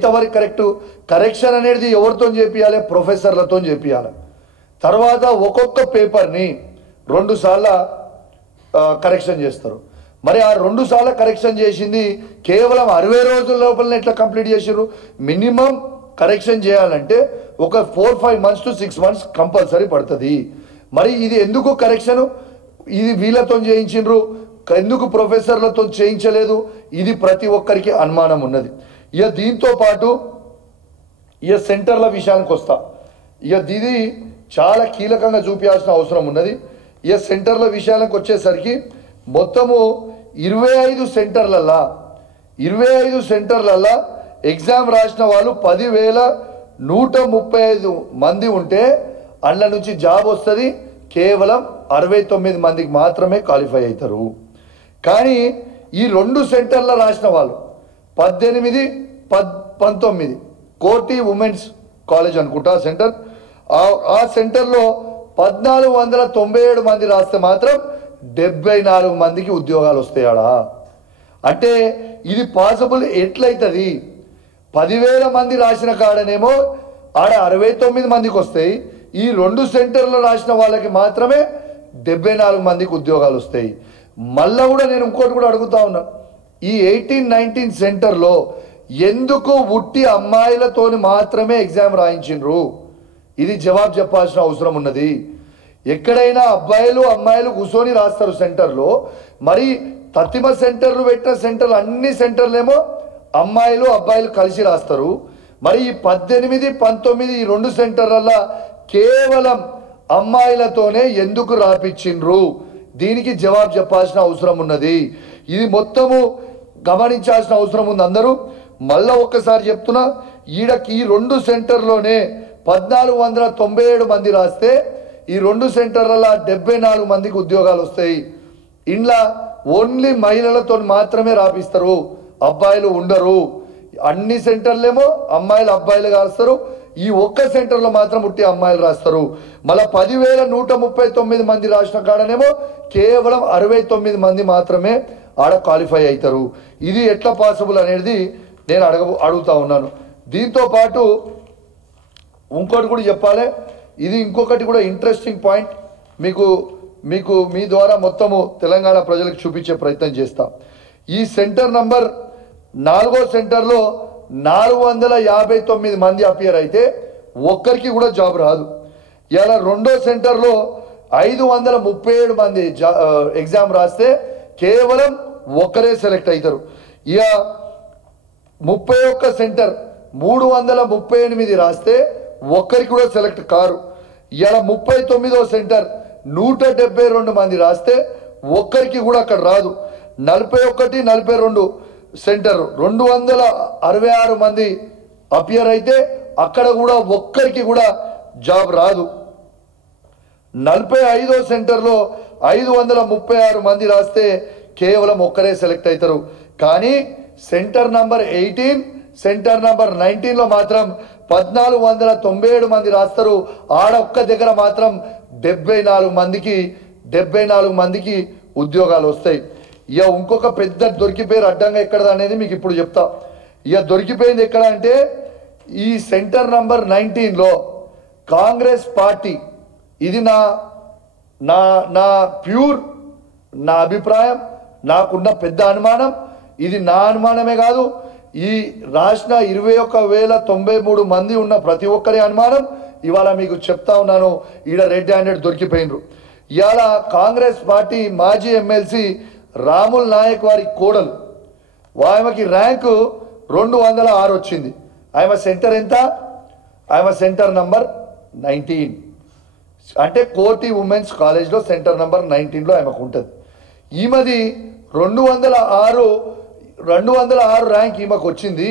ఎంతవరకు correct? Correction అనేది ఎవరితో చేపియాలి? ప్రొఫెసర్లతో చేపియాలి. తర్వాత ఒక్కొక్క పేపర్ని 2 సార్లు కరెక్షన్ చేస్తారు. మరి ఆ 2 సార్లు కరెక్షన్ చేసింది కేవలం 60 రోజుల లోపలనే ఎట్లా కంప్లీట్ చేసారు? మినిమం కరెక్షన్ చేయాలంటే ఒక 4-5 months to 6 months కంపల్సరీ పడుతుంది. మరి ఇది ఎందుకు కరెక్షన్? ఇది వీళ్ళతో చేయించిండ్రు, ఎందుకు ప్రొఫెసర్లతో చేయించలేదు? ఇది ప్రతి ఒక్కరికి అనుమానం ఉన్నది. ఇక దీంతో పాటు ఇక సెంటర్ల విషయానికి వస్తా. ఇక ఇది చాలా కీలకంగా చూపించాల్సిన అవసరం ఉన్నది. ఇక సెంటర్ల విషయానికి వచ్చేసరికి మొత్తము 25 సెంటర్లల్లా ఎగ్జామ్ రాసిన వాళ్ళు 10,135 మంది ఉంటే అందులో నుంచి జాబ్ వస్తుంది. కేవలం 69 మందికి మాత్రమే క్వాలిఫై అవుతారు. కానీ ఈ 2 సెంటర్ల రాసిన వాళ్ళు 18, 19 కోటి ఉమెన్స్ కాలేజ్ అనుకుంటా సెంటర్. ఆ సెంటర్లో 1,497 మంది రాస్తే మాత్రం 74 మందికి ఉద్యోగాలు వస్తాయాడా? అంటే ఇది పాసిబుల్ ఎట్లయితుంది? 10,000 మంది రాసిన కాడనేమో ఆడ 69 మందికి వస్తాయి. ఈ 2 సెంటర్లో రాసిన వాళ్ళకి మాత్రమే 74 మందికి ఉద్యోగాలు వస్తాయి. మళ్ళా కూడా నేను ఇంకోటి కూడా అడుగుతా ఉన్నా, ఈ 18-19 సెంటర్లో ఎందుకు ఉట్టి అమ్మాయిలతోని మాత్రమే ఎగ్జామ్ రాయించిండ్రు? ఇది జవాబు చెప్పాల్సిన అవసరం ఉన్నది. ఎక్కడైనా అబ్బాయిలు అమ్మాయిలు కూర్చొని రాస్తారు సెంటర్లో. మరి తతిమ సెంటర్లు పెట్టిన సెంటర్లు అన్ని సెంటర్లేమో అమ్మాయిలు అబ్బాయిలు కలిసి రాస్తారు. మరి ఈ 18, 19 ఈ 2 సెంటర్ల కేవలం అమ్మాయిలతోనే ఎందుకు రాపించిండ్రు? దీనికి జవాబు చెప్పాల్సిన అవసరం ఉన్నది. ఇది మొత్తము గమనించాల్సిన అవసరం ఉంది అందరూ. మళ్ళా ఒక్కసారి చెప్తున్నా, ఈడకి ఈ 2 సెంటర్లోనే 1,497 మంది రాస్తే ఈ 2 సెంటర్లలో 74 మందికి ఉద్యోగాలు వస్తాయి. ఇంట్లో ఓన్లీ మహిళలతో మాత్రమే రాపిస్తారు, అబ్బాయిలు ఉండరు. అన్ని సెంటర్లేమో అమ్మాయిలు అబ్బాయిలు రాస్తారు, ఈ ఒక్క సెంటర్లో మాత్రం ఉట్టి అమ్మాయిలు రాస్తారు. మళ్ళీ 10,139 మంది రాసిన కాడనేమో కేవలం 69 మంది మాత్రమే ఆడ క్వాలిఫై అవుతారు. ఇది ఎట్లా పాసిబుల్ అనేది నేను అడుగుతా ఉన్నాను. దీంతో పాటు ఇంకోటి కూడా చెప్పాలి. ఇది ఇంకొకటి కూడా ఇంట్రెస్టింగ్ పాయింట్ మీకు మీ ద్వారా మొత్తము తెలంగాణ ప్రజలకు చూపించే ప్రయత్నం చేస్తా. ఈ సెంటర్ నంబర్ 4వ సెంటర్లో 459 మంది అపియర్ అయితే ఒక్కరికి కూడా జాబ్ రాదు. ఇలా 2వ సెంటర్లో 537 మంది ఎగ్జామ్ రాస్తే కేవలం ఒక్కరే సెలెక్ట్ అవుతారు. ఇక 31 సెంటర్ 338 రాస్తే ఒక్కరికి కూడా సెలెక్ట్ కారు. ఇలా 39వ సెంటర్ 172 మంది రాస్తే ఒక్కరికి కూడా అక్కడ రాదు. 41, 42 సెంటర్ 266 మంది అపియర్ అయితే అక్కడ కూడా ఒక్కరికి కూడా జాబ్ రాదు. 45వ సెంటర్లో 536 మంది రాస్తే కేవలం ఒక్కరే సెలెక్ట్ అవుతారు. కానీ సెంటర్ నంబర్ 18, సెంటర్ నంబర్ 19లో మాత్రం 1,497 మంది రాస్తారు. ఆడ ఒక్క దగ్గర మాత్రం 74 మందికి ఉద్యోగాలు వస్తాయి. ఇక ఇంకొక పెద్ద దొరికిపోయారు అడ్డంగా ఎక్కడ అనేది మీకు ఇప్పుడు చెప్తా. ఇక దొరికిపోయింది ఎక్కడ అంటే ఈ సెంటర్ నంబర్ 19లో కాంగ్రెస్ పార్టీ, ఇది నా ప్యూర్ నా అభిప్రాయం, నాకున్న పెద్ద అనుమానం. ఇది నా అనుమానమే కాదు, ఈ రాష్ట్ర 21,093 మంది ఉన్న ప్రతి ఒక్కరి అనుమానం. ఇవాళ మీకు చెప్తా ఉన్నాను, ఈడ రెడ్ హ్యాండెడ్ దొరికిపోయినరు. ఇవాళ కాంగ్రెస్ పార్టీ మాజీ ఎమ్మెల్సీ రాముల్ నాయక్ వారి కోడలు, ఆమెకి ర్యాంకు 206 వచ్చింది. ఆమె సెంటర్ ఎంత? ఆమె సెంటర్ నంబర్ 19, అంటే కోటి ఉమెన్స్ కాలేజ్లో సెంటర్ నంబర్ 19లో ఆమెకు ఉంటుంది. ఈమెది 206 ర్యాంక్ ఈమెకు వచ్చింది.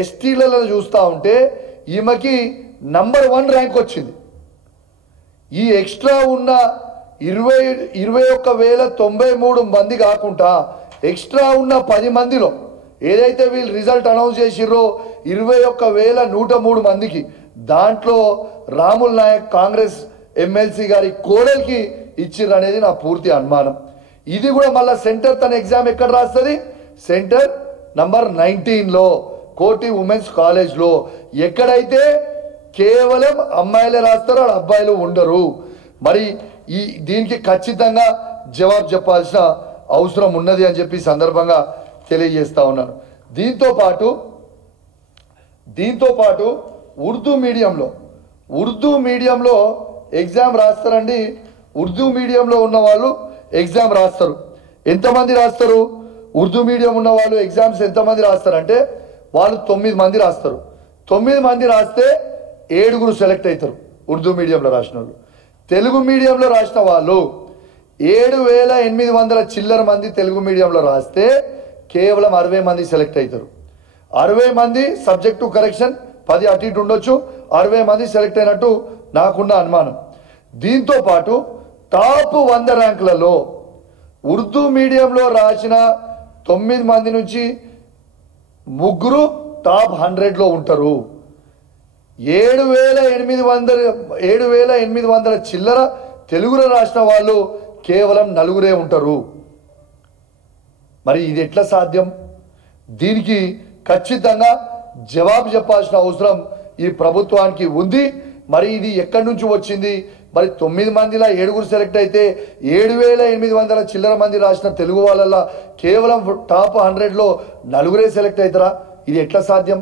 ఎస్టీలలో చూస్తూ ఉంటే ఈమెకి నంబర్ 1 ర్యాంక్ వచ్చింది. ఈ ఎక్స్ట్రా ఉన్న 21,093 మంది కాకుండా ఎక్స్ట్రా ఉన్న 10 మందిలో ఏదైతే వీళ్ళు రిజల్ట్ అనౌన్స్ చేసిర్రో 21,103 మందికి, దాంట్లో రాముల్ నాయక్ కాంగ్రెస్ ఎమ్మెల్సీ గారి కోడలికి ఇచ్చిర్రు అనేది నా పూర్తి అనుమానం. ఇది కూడా మళ్ళీ సెంటర్ తన ఎగ్జామ్ ఎక్కడ రాస్తుంది? సెంటర్ నంబర్ 19లో కోటి ఉమెన్స్ కాలేజ్లో ఎక్కడైతే కేవలం అమ్మాయిలే రాస్తారో అబ్బాయిలు ఉండరు. మరి దీనికి ఖచ్చితంగా జవాబు చెప్పాల్సిన అవసరం ఉన్నది అని చెప్పి సందర్భంగా తెలియజేస్తా ఉన్నాను. దీంతో పాటు ఉర్దూ మీడియంలో ఎగ్జామ్ రాస్తారండి. ఉర్దూ మీడియంలో ఉన్న వాళ్ళు ఎగ్జామ్ రాస్తారు. ఎంతమంది రాస్తారు? ఉర్దూ మీడియం ఉన్న వాళ్ళు ఎగ్జామ్స్ ఎంతమంది రాస్తారంటే వాళ్ళు 9 మంది రాస్తారు. 9 మంది రాస్తే 7 సెలెక్ట్ అవుతారు ఉర్దూ మీడియంలో రాసిన వాళ్ళు. తెలుగు మీడియంలో రాసిన వాళ్ళు 7,800 చిల్లర మంది తెలుగు మీడియంలో రాస్తే కేవలం 60 మంది సెలెక్ట్ అవుతారు. 60 మంది సబ్జెక్టు కరెక్షన్ 10 అటు ఇటు ఉండొచ్చు, 60 మంది సెలెక్ట్ అయినట్టు నాకున్న అనుమానం. దీంతో పాటు టాప్ 100 ర్యాంకులలో ఉర్దూ మీడియంలో రాసిన 9 మంది నుంచి 3 టాప్ 100లో ఉంటారు. 7,800 చిల్లర తెలుగులో రాసిన వాళ్ళు కేవలం 4 ఉంటారు. మరి ఇది ఎట్లా సాధ్యం? దీనికి ఖచ్చితంగా జవాబు చెప్పాల్సిన అవసరం ఈ ప్రభుత్వానికి ఉంది. మరి ఇది ఎక్కడి నుంచి వచ్చింది? మరి 9 మందిలో 7 సెలెక్ట్ అయితే 7,800 చిల్లర మంది రాసిన తెలుగు వాళ్ళ కేవలం టాప్ 100లో 4 సెలెక్ట్ అవుతారా? ఇది ఎట్లా సాధ్యం?